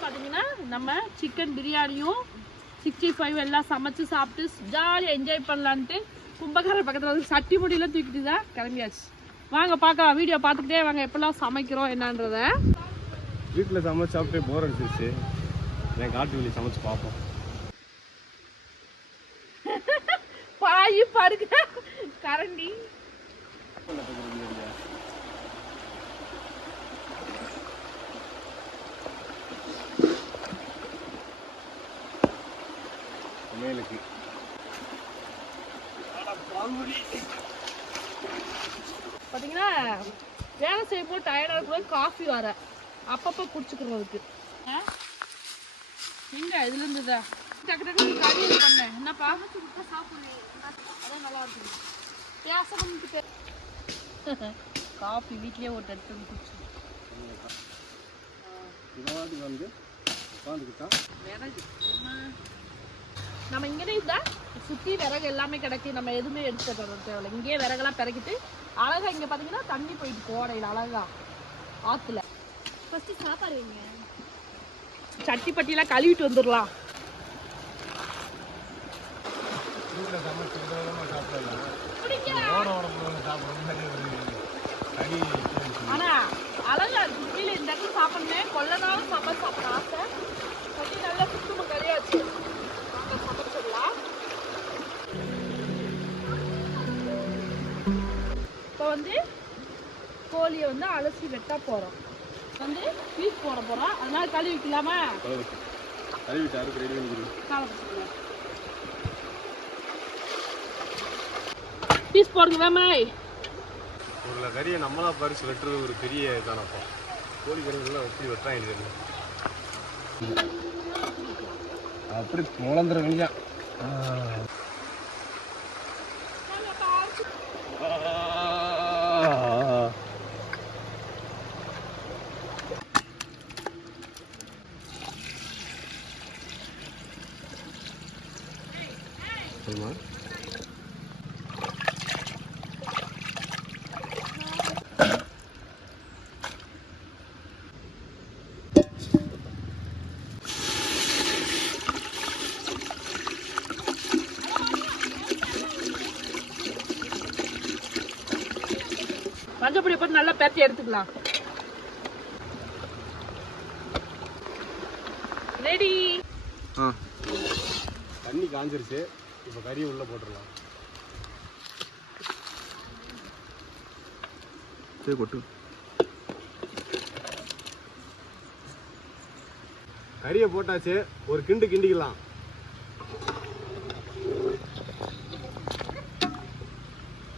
பார்த்தீங்கன்னா நம்ம சிக்கன் பிரியாணியும் சிக்ஸ்டி ஃபைவ் எல்லாம் சமைச்சு சாப்பிட்டு ஜாலியாக என்ஜாய் பண்ணலான்ட்டு கும்பகார பக்கத்தில் வந்து சட்டி முடியெல்லாம் தூக்கிட்டு தான் கிளம்பியாச்சு. வாங்க பார்க்கலாம். வீடியோ பார்த்துக்கிட்டே வாங்க எப்பெல்லாம் சமைக்கிறோம் என்னன்றத. வீட்டில் சமைச்சு சாப்பிட்டு போர் அடிச்சிருச்சு. என் காட்டு வெளியே சமைச்சு பார்ப்போம். பாய் பாருங்க கரண்டி சமையலுக்கு பார்த்தீங்கன்னா செய்யும்போது டயர்டாக இருக்கும்போது காஃபி வர. அப்பப்போ குடிச்சுக்கிறதுக்கு எங்க? இதுல இருந்ததா டக்கு டக்கு கறி பண்ணேன் என்னப்பா அதான் நல்லா இருக்குது பேச காஃபி வீட்லயே ஒரு வந்து குடிச்சு. வந்து உட்காந்துக்கிட்டா விறகு? நம்ம இங்கேயே இருந்தா சுற்றி விறகு எல்லாமே கிடைக்கு. நம்ம எதுவுமே எடுத்து வர தேவையில்ல. இங்கேயே விறகெல்லாம் பிறக்கிட்டு அழகா இங்க பாத்தீங்கன்னா தண்ணி போயிட்டு கோடையில் அழகா. ஆத்துல. ஃபர்ஸ்ட் சாப்பாடு வைங்க. சட்டி பட்டியெல்லாம் கழுவிட்டு வந்துடலாம். ஆனா அழகா இருக்கு. கீழே இந்த இடத்துல சாப்பிடணும். கொள்ள நாளும் சாப்பாடு சாப்பிட ஆசை. நல்லா வந்து கோழியை வந்து அலசி வெட்ட போறோம். வந்து பீஸ் போட போறோம். அதனால கழுவி வைக்கலாமா? கழுவிட்டு அறுப்பு ரெடி பண்ணிக்கிறோம் காலப்பட்டுக்கலாம் பீஸ் போடுங்க வேமாய் ஒரு கறியை நம்மளா பறிச்சு வெட்டுறது ஒரு பெரிய இதானப்பா கோழி கறிகள்லாம் எப்படி வெட்டாங்க தெரியல. அப்படி முளந்துற வேண்டியா சரிம்மா மஞ்சள் பொடி போட்டு நல்லா பேத்தி எடுத்துக்கலாம். ரெடி ஆ. தண்ணி காஞ்சிருச்சு. இப்போ கறியை உள்ளே போட்டுடலாம். சரி கொட்டு. கறியை போட்டாச்சு ஒரு கிண்டு கிண்டிக்கலாம்.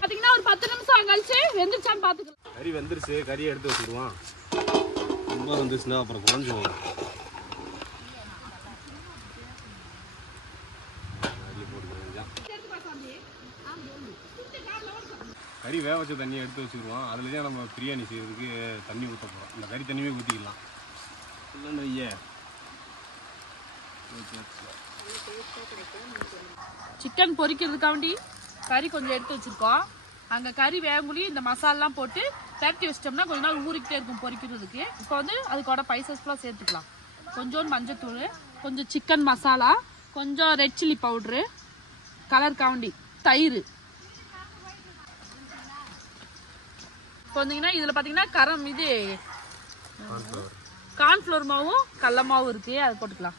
பாத்தீங்கன்னா ஒரு பத்து நிமிஷம் கழிச்சு வெந்துருச்சான்னு பாத்துக்கலாம். கறி வெந்துருச்சு கறியை எடுத்து வச்சுடுவான் ரொம்ப வந்துருச்சுன்னா அப்புறம் குறைஞ்சி போகும் அள்ளி போட்டுக்க வேண்டியதுதான். கறி வேக வச்ச தண்ணியை எடுத்து வச்சுருவோம் அதில் தான் நம்ம பிரியாணி செய்யறதுக்கு தண்ணி ஊற்ற போகிறோம் இந்த கறி தண்ணியுமே ஊற்றிக்கலாம் இல்லைன்னு ஐயா. சிக்கன் பொரிக்கிறதுக்காண்டி கறி கொஞ்சம் எடுத்து வச்சிருக்கோம். அங்கே கறி வேகுலி இந்த மசாலாலாம் போட்டு பரட்டி வச்சிட்டோம்னா கொஞ்ச நாள் ஊறிக்கிட்டே இருக்கும் பொரிக்கிறதுக்கு இப்போ வந்து அதுக்கோட பைசஸ்லாம் சேர்த்துக்கலாம். கொஞ்சோண்டு மஞ்சத்தூள் கொஞ்சம் சிக்கன் மசாலா கொஞ்சம் ரெட் சில்லி பவுட்ரு கலர் காவண்டி தயிர். இப்போ வந்தீங்கன்னா இதில் பார்த்தீங்கன்னா கரம் இது கார்ன்ஃப்ளவர் மாவும் கடல மாவும் இருக்கு. அதை போட்டுக்கலாம்.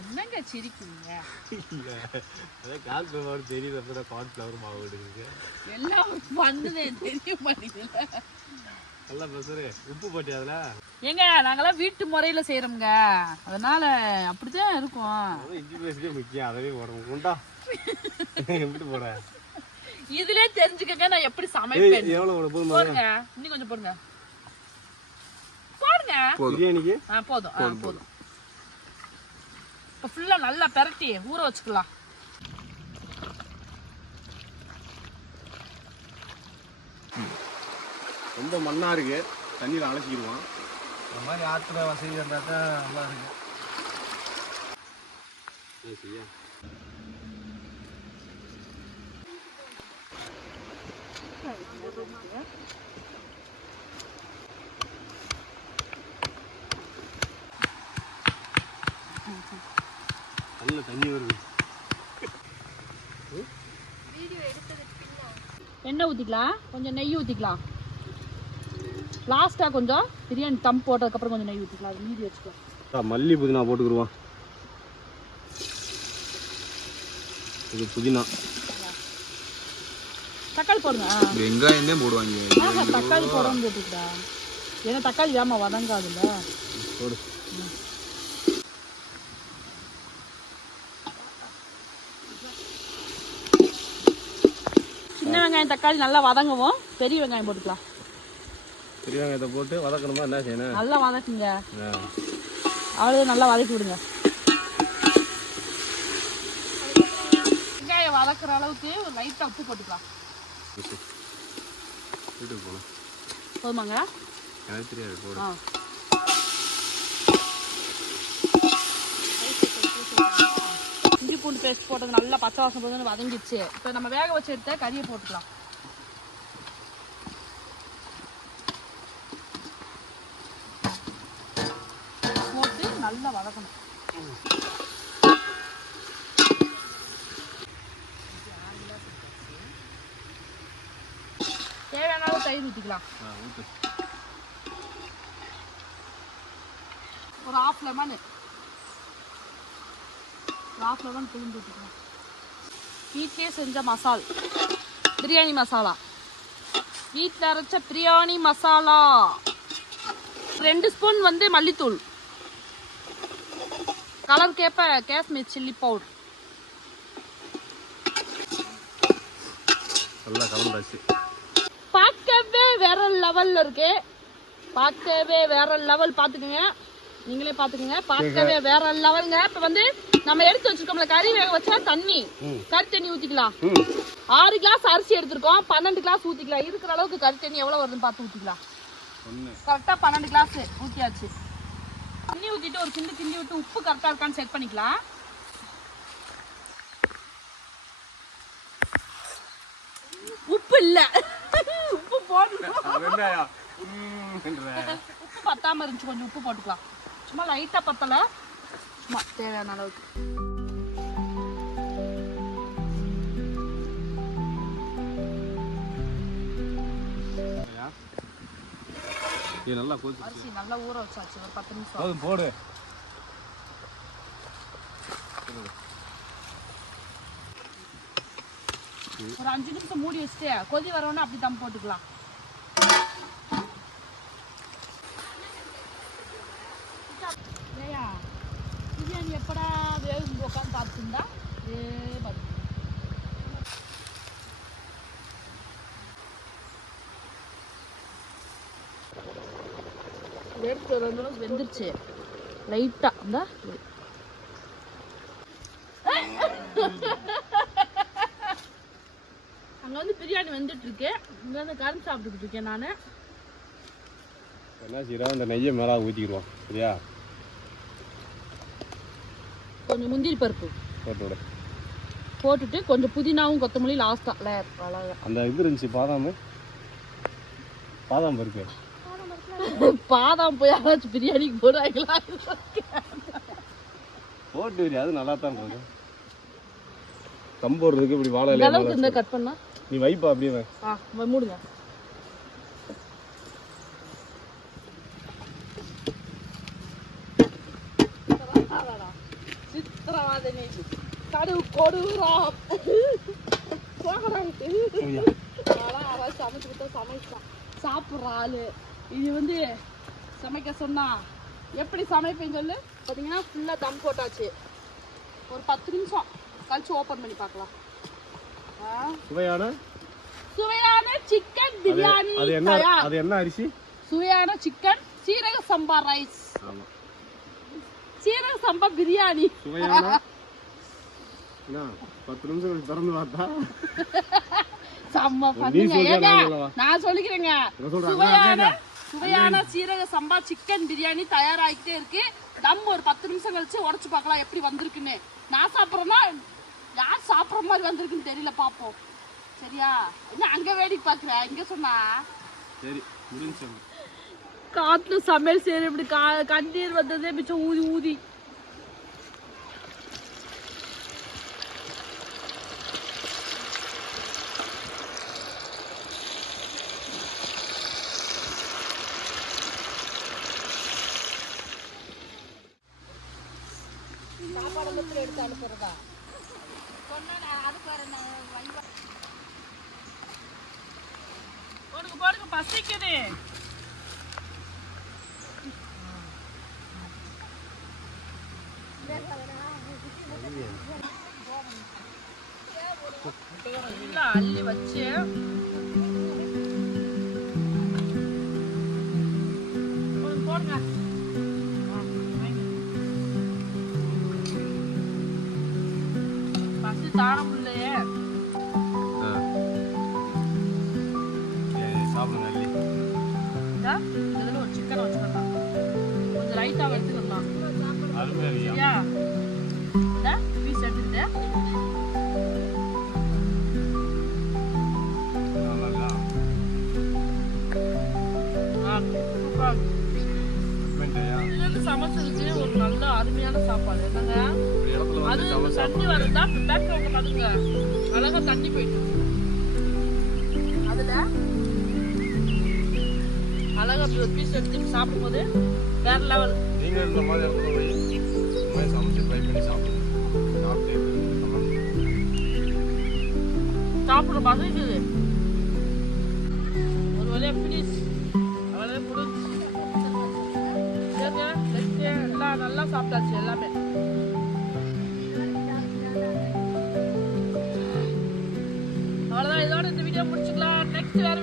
என்னங்க சிரிக்கிறீங்க? அதான் கால் ஃப்ளவர் தெரியுது. கார்ன்ஃப்ளவர் மாவு எடுக்குது எல்லாம் பண்ணுதே தெரிய மாட்டேங்குதுல்ல நல்லா பேசுறே உப்பு போட்டி அதில்? ஏங்க நாங்கெல்லாம் வீட்டு முறையில செய்யறோம்ங்க அதனால அப்படிதான் இருக்கும். இஞ்சி பேசிட்டே முக்கியம். அதவே போடுறோம் உண்டா? எப்படி போட? இதுலயே தெரிஞ்சுக்கங்க நான் எப்படி சமைப்பேன் எவ்வளோ போட போதுமா? போடுங்க. இன்னும் கொஞ்சம் போடுங்க. போடுங்க. பிரியாணிக்கு? ஆ போதும். ஆ போதும் இப்போ ஃபுல்லாக நல்லா பெரட்டி ஊற வச்சுக்கலாம். ரொம்ப மண்ணா இருக்கு. தண்ணியில் அலசிக்கிடுவான் இந்த மாதிரி ஆற்றுல வசதி இருந்தால் தான் நல்லா இருக்கு சரியா நல்ல தண்ணி வருது. எண்ணெய் ஊற்றிக்கலாம் கொஞ்சம் நெய் ஊற்றிக்கலாம் லாஸ்ட்டாக கொஞ்சம் பிரியாணி தம் போட்டதுக்கப்புறம் கொஞ்சம் நெய் ஊற்றிக்கலாம் அது மீதி வச்சுக்கலாம் மல்லி புதினா போட்டுக்கிடுவான் இது புதினா. தக்காளி போடுங்க. வெங்காயம் தான் போடுவாங்க. தக்காளி போடாமல் போட்டுக்கிட்டா? ஏன்னா தக்காளி ஏமா வதங்காதுல்ல? போடு. சின்ன வெங்காயம் தக்காளி நல்லா வதங்குவோம். பெரிய வெங்காயம் போட்டுக்கலாம். பெரிய வெங்காயத்தை போட்டு வதக்கணுமா? என்ன செய்யணும்? நல்லா வதக்குங்க. அவ்வளோ நல்லா வதக்கி விடுங்க. வெங்காயம் வதக்குற அளவுக்கு ஒரு லைட்டாக உப்பு போட்டுக்கலாம். வீட்டுக்கு போகணும். போதுமாங்க? எனக்கு தெரியாது போடு. ஆ. இஞ்சி பூண்டு பேஸ்ட் போட்டது நல்லா பச்சை வாசம் போது வதங்கிடுச்சு. இப்போ நம்ம வேக வச்சு எடுத்த கறியை போட்டுக்கலாம் போட்டு நல்லா வதக்கணும். தேவையான அளவு தயிர் ஊற்றிக்கலாம் ஒரு ஆஃப் லெமன் ஒரு ஆஃப் லெமன் புளிஞ்சு ஊற்றிக்கலாம் வீட்டிலே செஞ்ச மசால். பிரியாணி மசாலா. வீட்டில் அரைச்ச பிரியாணி மசாலா. ரெண்டு ஸ்பூன் வந்து மல்லித்தூள். கலர் கேப்ப காஷ்மீர் சில்லி பவுடர். நல்லா கலந்தாச்சு. பார்க்கவே வேற லெவல்ல இருக்கு. பார்க்கவே வேற லெவல் பார்த்துக்குங்க. நீங்களே பார்த்துக்குங்க. பார்க்கவே வேற லெவலுங்க இப்போ வந்து நம்ம எடுத்து வச்சிருக்கோம்ல கறி வேக வச்சா தண்ணி. கறி தண்ணி ஊற்றிக்கலாம் ம். ஆறு கிளாஸ் அரிசி எடுத்திருக்கோம். பன்னெண்டு கிளாஸ் ஊற்றிக்கலாம் இருக்கிற அளவுக்கு கறி தண்ணி எவ்வளோ வருதுன்னு பார்த்து ஊற்றிக்கலாம் ஒன்று கரெக்டாக பன்னெண்டு கிளாஸ் ஊற்றியாச்சு தண்ணி ஊற்றிட்டு ஒரு கிண்டு கிண்டி விட்டு உப்பு கரெக்டாக இருக்கான்னு செக் பண்ணிக்கலாம். உப்பு இல்லை. உப்பு போடணும். உப்பு பத்தாம இருந்துச்சு கொஞ்சம் உப்பு போட்டுக்கலாம். சும்மா லைட்டா பத்தல. சும்மா தேவையான அளவுக்கு. இது நல்லா கொதிச்சு அரிசி நல்லா ஊற வச்சாச்சு ஒரு பத்து நிமிஷம். போதும் போடு. ஒரு அஞ்சு நிமிஷம் மூடி வச்சுட்டு கொதி வரவுடனே அப்படி தம் போட்டுக்கலாம். பிரியாணி எப்படா வேகும் உட்காந்து பார்த்துருந்தா? ஏ பார்த்து நிமிஷம் வெந்துருச்சு. லைட்டா இந்த. அங்க வந்து பிரியாணி வெந்துட்டு இருக்கு இங்க வந்து கரும்பு சாப்பிட்டுக்கிட்டு இருக்கேன் நானு. என்ன செய்யறோம் இந்த நெய்யை மேலே ஊற்றிக்கிடுவோம் சரியா? கொஞ்சம் முந்திரி பருப்பு. போட்டு போட்டுட்டு கொஞ்சம் புதினாவும் கொத்தமல்லி லாஸ்டா லேயர் அழகா அந்த இது இருந்துச்சு பாதாம். பாதாம் பருப்பு. பாதாம் போய் யாராச்சும் பிரியாணிக்கு போடுவாங்களா போட்டு அது நல்லா தான் இருக்கும். தம் போடுறதுக்கு இப்படி வாழை அளவுக்கு இந்த. கட் பண்ணா? நீ வைப்பா அப்படியே. ஆ மூடுங்க. சித்திரவாதனை. சமைச்சு சமைச்சான் சாப்பிட்ற ஆளு. இது வந்து சமைக்க சொன்னா எப்படி சமைப்பேன்னு சொல்லு? பார்த்தீங்கன்னா ஃபுல்லாக தம் போட்டாச்சு. ஒரு பத்து நிமிஷம் கழிச்சு ஓப்பன் பண்ணி பார்க்கலாம். சுவையான? சுவையான சிக்கன் பிரியாணி அது என்ன தயார். அது என்ன அரிசி? சுவையான சிக்கன் சீரக சம்பா ரைஸ் சீரக சம்பா பிரியாணி சுவையான? பத்து நிமிஷம் திறந்து பார்த்தா? செம்ம பண்ணுங்க நான் சொல்லிக்கிறேங்க. சுவையான சுவையான சீரக சம்பா சிக்கன் பிரியாணி தயாராகிட்டே இருக்கு. தம் ஒரு பத்து நிமிஷம் கழிச்சு உடைச்சு பார்க்கலாம் எப்படி வந்திருக்குன்னு. நான் சாப்பிட்றேன்னா யார் சாப்பிட்ற மாதிரி வந்திருக்குன்னு தெரியல பார்ப்போம். சரியா? என்ன அங்க வேடிக்கை பார்க்குற? இங்க சொன்னா? சரி காத்துல சமையல் செய்யற இப்படி கண்ணீர் வந்ததே மிச்சம் ஊதி ஊதி சாப்பாடு மட்டும் எடுத்து அனுப்புறதா? போடுங்க போடுங்க பசிக்குது. அள்ளி வச்சு முடியலையே சாப்பிடுங்க அள்ளி இதுல ஒரு சிக்கன் வச்சுக்கலாம் கொஞ்சம் ரைத்தா எடுத்துக்கலாம் இருக்கியா? சரியா? சமைச்சதுக்கு ஒரு நல்ல அருமையான சாப்பாடு. என்னங்க? அது தண்ணி வருதா? பேக்ரவுண்ட்ல பாத்துங்க அழகா தண்ணி போயிட்டு அதுல அழகா பீஸ் எடுத்து சாப்பிடும்போது வேற லெவல் நீங்கள் இந்த மாதிரி இடத்துல போய் இந்த மாதிரி சமைச்சு ட்ரை பண்ணி சாப்பிடுங்க. சாப்பிட பசிக்குது ஒரு வழியா பினிஷ் நல்லா சாப்பிட்டாச்சு எல்லாமே. அவ்வளோதான் இதோட இந்த வீடியோ முடிச்சுக்கலாம். நெக்ஸ்ட் வேற